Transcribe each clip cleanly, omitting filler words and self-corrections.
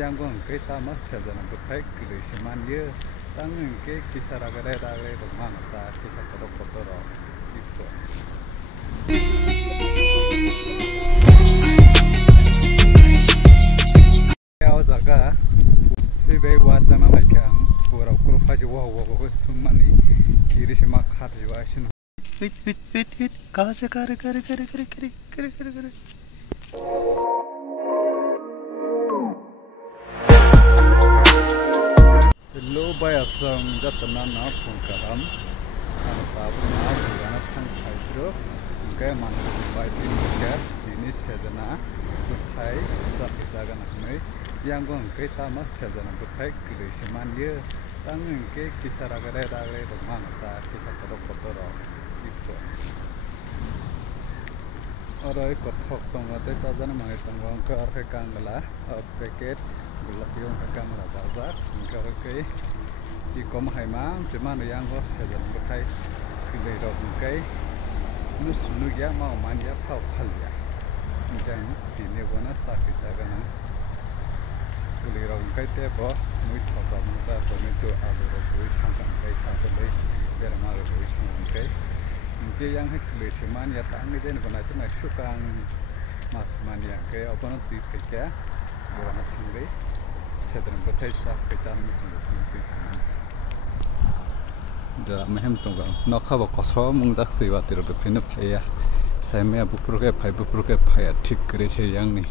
yang gua ke tamas saja nak berkai kiri seman ye tang ke kisah raga dong mana ta kisah kodok kotor itu ya jaga si bayi watan lagi ang pura ukur faji wah semani kiri semak hat juga sih hit कहाँ से करे Hello bayasam jatana na phone karam ana tabu na bugana thang thaidro ke manu bai tin ke ini sedana buthai jaga na nei yang gong ke tama sedana buthai kile seman ye tang ke kisara gare dong mana ta kisah kodok kotor itu orang ikut hok tongate tajana mai tongong ke arhe kangla paket gulationg kangla bazar ingkar ke di kom haimang cuman yang go sajan berkai kile rok kai nus nu ya mau man ya phau phal ya ingkang tine bona ta kisaga na kile rok kai te bo mui thok mu ta to me to alu ro bui chang kai sa to dei bera ma ro bui chang kai ingke yang kile seman ya tang ni den bona tu na sukang mas man ya ke opon ti ke bona chang dei sedang bertanya kecan dah mehem tunggu nak kau kosong mungkin siapa tiru tu pernah payah saya meh bupur ke payah tik kerja yang ni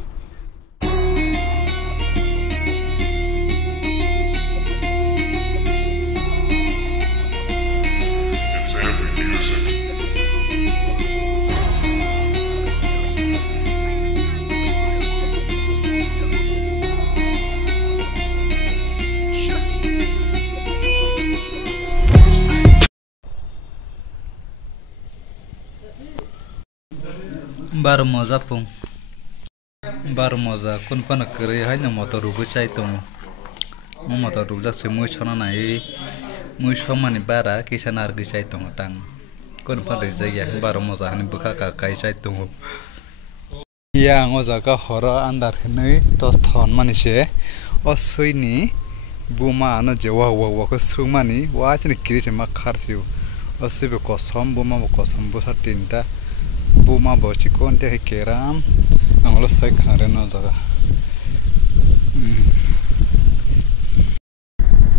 बार मजा कौन पन करे है ना motor रुक चाहे तो मो मोटर रुक जा से मुझ छोना नहीं मुझ छोमानी बारा किसान आर की चाहे तो टांग कौन पन रे जाइए बार मजा हने बुका का काई चाहे तो या मजा का हरा अंदर नहीं तो थन मानी से असुईनी बुमा न जेवा वो को सुमानी वाच ने किरी से मखार सिउ असिबे कसम बुमा कसम बुसा तीनटा Buma bocik konte keram, anglo sai karen no jaga.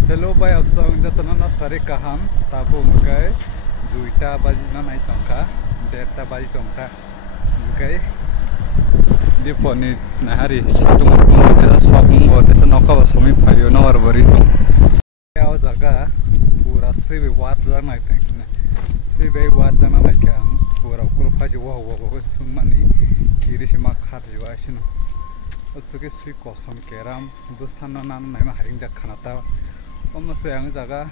Hello bhai absa unda tanana sare kaham tabu mkai duita baji na nai tongka derta baji tongka mkai di poni nahari satu mungkin kita sabung orte nokka basami payo na arbari tong. Ya jaga pura sebe wat la nai tongka sebe wat na nai kang pura ukur faji wah semani kiri semak hat juga sih no asal si kosong keram busana nan nai mah haring jak khanata om sayang jaga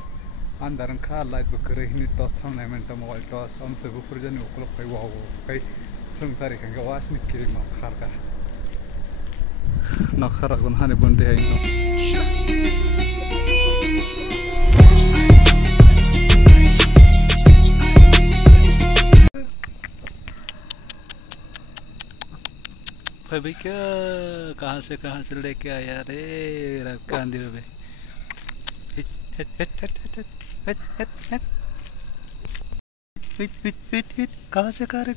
andaran kha light bukre hini tos tham nai men tam wal tos om se bupur jani ukul fai wah kai sung tari kan ga was ni kiri mak khar ka nak khara gun hani bunte hai no भाई क्या कहाँ से लेके आया रे कांदिर बे कहाँ से करे